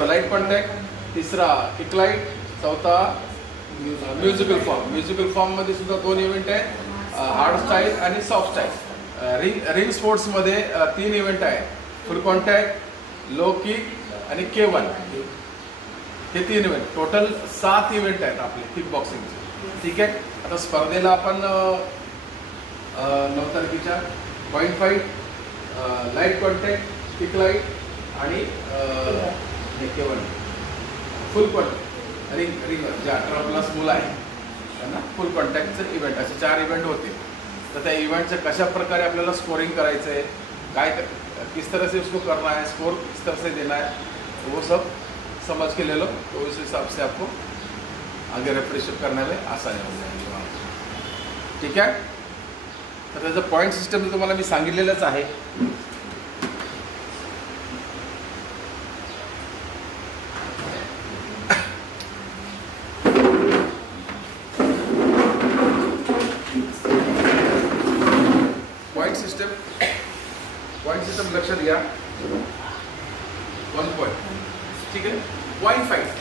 Light contact, तिसरा kick light, चौथा musical फॉर्ममध्ये सुद्धा दोन इव्हेंट आहे, हार्ड स्टाईल आणि सॉफ्ट स्टाईल. रिंग स्पोर्ट्समध्ये 3 इव्हेंट आहे, फुल कॉन्टॅक्ट, लो किक आणि K1. हे 3 इव्हेंट, टोटल 7 इव्हेंट आहेत आपले किक बॉक्सिंगचे. ठीक आहे. आता स्पर्धेला आपण 9 तारखेच्या point fight, light contact, kick light आणि K1 फुल कॉन्टॅक्ट, रिंग जे 18+ मुलं आहे त्यांना फुल कॉन्टॅक्टचं इव्हेंट, असे 4 इव्हेंट होते. तर त्या इव्हेंटचं कशा प्रकारे आपल्याला स्कोरिंग करायचं आहे, काय किस तरह से उसको करना है, स्कोर किस तरह से देना है, वो सब समझ के ले लो, तो उस हिसाब से आपको आगे रेफ्रेश करने में आसानी हो जाएगी. ठीक आहे. तर त्याचं पॉईंट सिस्टम तुम्हाला मी सांगितलेलंच आहे. पॉईंट सिस्टम लक्षात घ्या. 1 पॉईंट. ठीक आहे.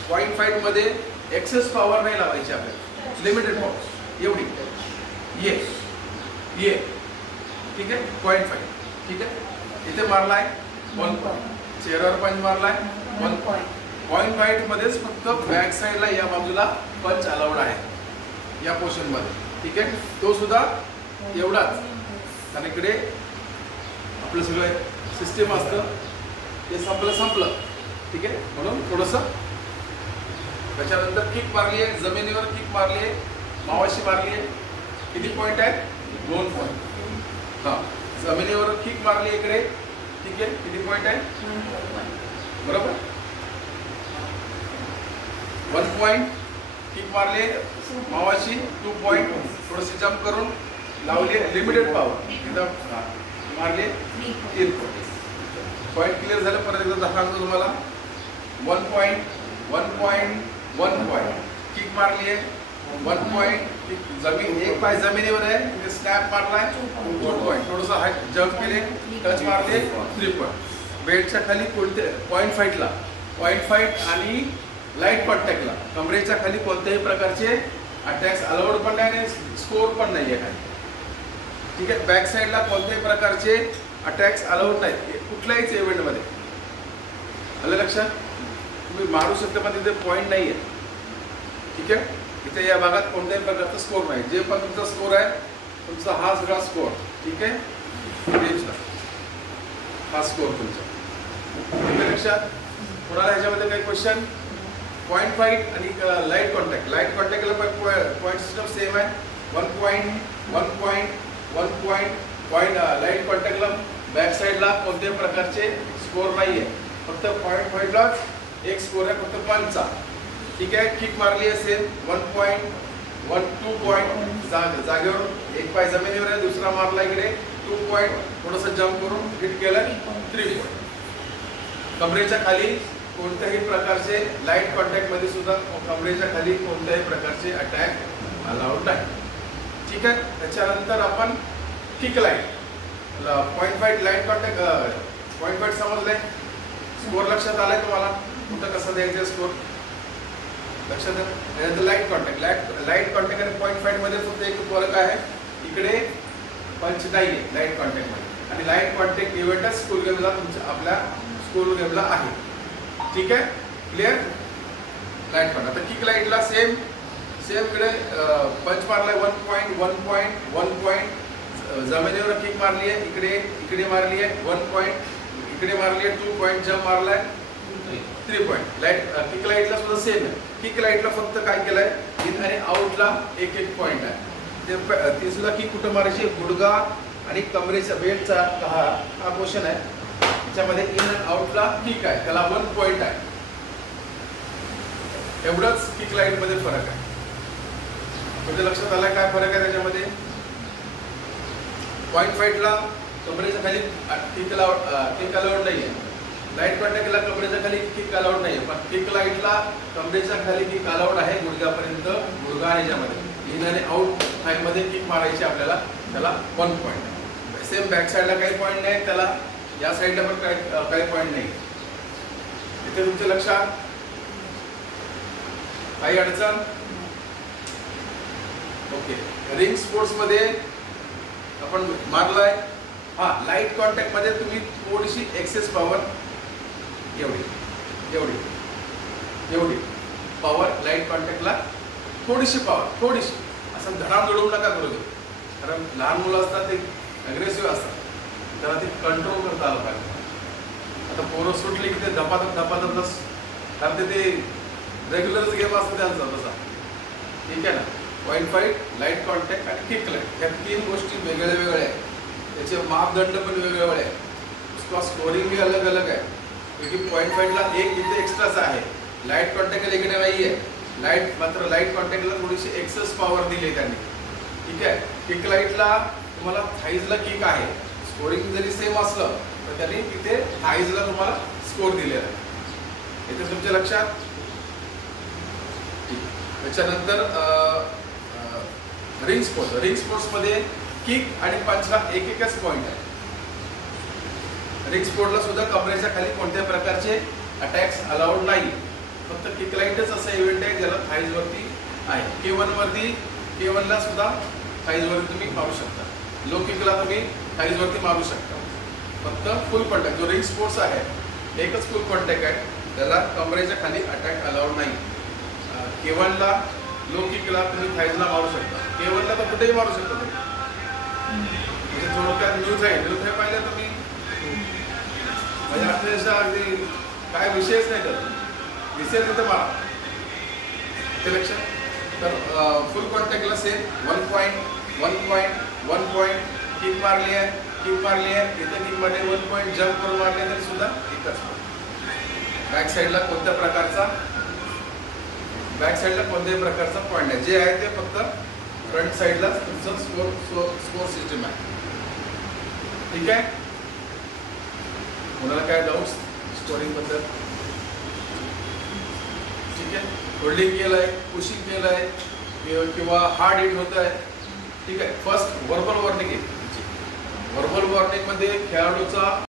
पॉईंट फाईटमध्ये एक्सेस पॉवर नाही लावायची आपल्याला, लिमिटेड पॉवर एवढी ये. ठीक आहे. Point fight. ठीक आहे. इथे मारलाय 1 पॉईंट, चेहऱ्यावर पंच मारलाय 1 पॉईंट. पॉईंट फाईटमध्येच फक्त बॅक साईडला या बाजूला पंच अलाउड आहे या पोर्शनमध्ये. ठीक आहे. तो सुद्धा एवढाच, कारण इकडे आपलं सगळं सिस्टीम असतं, ते संपलं. ठीक आहे. म्हणून थोडंसं त्याच्यानंतर किक मारली आहे, जमिनीवर किक मारली आहे, मावाशी मारली आहे. किती पॉईंट आहे? 2 पॉईंट. हां, जमिनीवर किक मारली इकडे. ठीक आहे. किती पॉईंट आहे? बरोबर. 1 पॉईंट. किक मारली मावाशी 2 पॉईंट. थोडंसं जम्प करून लावली, लिमिटेड पॉवर एकदम मारले 3 पॉईंट. पॉईंट क्लिअर झालं. परत एकदा दाखवतो तुम्हाला. 1 पॉईंट, 1 पॉईंट, 1 पॉईंट. किक मारली आहे 1 पॉईंट. जमीन एक पाय जमिनीवर आहे, तिथे स्नॅप मारलाय 2 पॉईंट. थोडंसं हाईट जम्प केले, टच मारले 3 पॉईंट. बेल्टच्या खाली कोणते पॉईंट फाईटला, पॉईंट फाईट आणि लाईट कॉन्टॅक्टला कमरेच्या खाली कोणत्याही प्रकारचे अटॅक्स अलाउड पण नाही आणि स्कोर पण नाही आहे काही. ठीक आहे. बॅक साईडला कोणत्याही प्रकारचे अटॅक्स अलाउड नाहीत कुठल्याहीच इव्हेंटमध्ये. आलं लक्षात? तुम्ही मारू शकता पण तिथे पॉईंट नाही आहे. ठीक आहे. इथे या भागात कोणत्याही प्रकारचा स्कोर नाही. जे पण तुमचा स्कोर आहे, तुमचा हा सगळा स्कोर. ठीक आहे. रेंजला हा स्कोर तुमचा. लक्षात? कोणाला ह्याच्यामध्ये काही क्वेश्चन? पॉईंट फाईट आणि लाईट कॉन्टॅक्ट. लाईट कॉन्टॅक्टला पॉईंट सिस्टम सेम आहे. 1 पॉईंट, 1 पॉईंट, 1 पॉईंट. लाईट कॉन्टॅक्टला बॅक साईडला कोणत्याही प्रकारचे स्कोर नाही आहे, फक्त पॉईंट फाईटलाच एक स्कोर आहे, फक्त पंचचा. ठीक आहे. किक मारली असेल 1 पॉईंट, 2 पॉईंट. जागेवर एक पाय जमिनीवर आहे, दुसरा मारला इकडे 2 पॉईंट. थोडंसं जम्प करून हिट केलं 3 पॉईंट. कमरेच्या खाली कोणत्याही प्रकारचे लाईट कॉन्टॅक्टमध्ये सुद्धा कमरेच्या खाली कोणत्याही प्रकारचे अटॅक अलाउड नाही. ठीक आहे. त्याच्यानंतर आपण kick light, point fight, light contact. Point fight समजले? स्कोर लक्षात आलाय तुम्हाला? कुठं कसं द्यायचं स्कोर लक्षात आहे? Light contact. लाईट कॉन्टॅक्ट आणि पॉईंट फाईटमध्ये फक्त एक फरक आहे, इकडे पंच नाही आहे लाईट कॉन्टॅक्टमध्ये. आणि लाईट कॉन्टॅक्ट इव्हेंटच स्कूल गेमला तुमच्या आपल्या स्कूल गेमला आहे. ठीक आहे. क्लिअर? Light contact. आता किक लाईटला सेम इकडे पंच मारलाय 1 पॉईंट, 1 पॉईंट, 1 पॉईंट. जमिनीवर किक मारली आहे, इकडे मारली आहे 1 पॉईंट, इकडे मारली आहे 2 पॉईंट. जम्प मारलाय 3 पॉईंट. लाईट किक लाईटला सुद्धा सेम आहे. किक लाईटला फक्त काय केलंय, इन आणि आउटला 1 पॉईंट आहे. ते सुद्धा किक कुठं मारायची? गुडगा आणि कमरेच्या बेल्टचा हा पोर्शन आहे, त्याच्यामध्ये इन आणि आउटला किक आहे, त्याला 1 पॉईंट आहे. एवढंच किक लाईटमध्ये फरक आहे. म्हणजे लक्षात आलाय काय फरक आहे त्याच्यामध्ये? पॉईंट फाईटला कमरेच्या खाली किक अलाउड नाही आहे. लाईट कॉन्टॅक्टला कमरेच्या खाली किक अलाउड नाही आहे, पण किक लाईटला कमरेच्या खाली किक अलाउड आहे गुडघ्यापर्यंत. गुडघा आणि याच्यामध्ये इन आणि आउट टाईममध्ये किक मारायची आपल्याला, त्याला 1 पॉईंट. सेम बॅक साईडला काही पॉईंट नाही त्याला, या साईडला पण काही पॉईंट नाही. इथे तुमच्या लक्षात काही अडचण? ओके. रिंग स्पोर्ट्स मध्ये आपण मारलाय. हा, लाईट कॉन्टॅक्ट मध्ये तुम्ही थोडीशी एक्सेस पॉवर एवढी एवढी एवढी पॉवर लाईट कॉन्टॅक्टला थोडीशी पॉवर थोडीशी असं धडाम जोडून नका करू दे. कारण लहान मुलं असतात ते अग्रेसिव्ह असतात, त्याला ते कंट्रोल करता आलं पाहिजे. आता पोरं सुटली की ते धपाधप धपाधपच, कारण ते रेग्युलरच गेम असतो त्यांचा तसा. ठीक आहे ना. पॉईंट फाईट, लाईट कॉन्टॅक्ट आणि किक लाईट, ह्या 3 गोष्टी वेगळ्या वेगळ्या आहेत. त्याचे मापदंड पण वेगवेगळे आहेत. उसका स्कोरिंग भी अलग अलग है, क्योंकि पॉइंट फाइटला एक इथे एक्स्ट्राच आहे. लाईट कॉन्टॅक्टला इकडे नाही आहे. मात्र लाईट कॉन्टॅक्टला थोडीशी एक्सेस पॉवर दिली आहे त्यांनी. ठीक आहे. किक लाईटला तुम्हाला थाईजला किक आहे. स्कोरिंग जरी सेम असलं तर त्यांनी तिथे थाईजला तुम्हाला स्कोर दिलेला आहे. इथे तुमच्या लक्षात. त्याच्यानंतर रिंग स्पोर्ट्स. रिंग स्पोर्ट्समध्ये किक आणि पंचला एकच पॉइंट आहे. रिंग स्पोर्ट्सला सुद्धा कमरेच्या खाली कोणत्या प्रकारचे अटॅक्स अलाउड नाही. फक्त किक लाईटच असं इव्हेंट आहे ज्याला थाईज वरती आहे. K1 वरती, K1 ला सुद्धा थाईज वरती तुम्ही मारू शकता. लो किकला तुम्ही थाईज वरती मारू शकता. फक्त फुल कॉन्टॅक्ट जो रिंग स्पोर्ट्स आहे एकच फुल कॉन्टॅक्ट आहे, त्याला कमरेच्या खाली अटॅक अलाउड नाही. K1 ला लो किकला तुम्ही थाईजला मारू शकता. K1 ला तर कुठेही मारू शकता तुम्ही. म्हणजे थोडक्यात न्यूज आहे पाहिजे तुम्ही. म्हणजे अक्षरशः अगदी काय विषयच नाही तर दिसेल तिथे मारा. ते लक्षात. तर फुल कॉन्टॅक्टला same 1 point 1 point 1 point kick मारली आहे. इथे किकमध्ये 1 पॉईंट जम्प करून मारले तरी सुद्धा एकच. बॅक साईडला कोणत्याही प्रकारचा पॉईंट आहे. जे आहे ते फक्त फ्रंट साईडला तुमचं स्कोर सिस्टम आहे. ठीक आहे. कोणाला काय डाऊट्स स्कोरिंग बद्दल? ठीक आहे. होल्डिंग केलंय, पुशिंग केलंय किंवा हार्ड हिट होत आहे. ठीक आहे. फर्स्ट वर्बल वॉर्निंग आहे. वर्बल वॉर्निंग मध्ये खेळाडूचा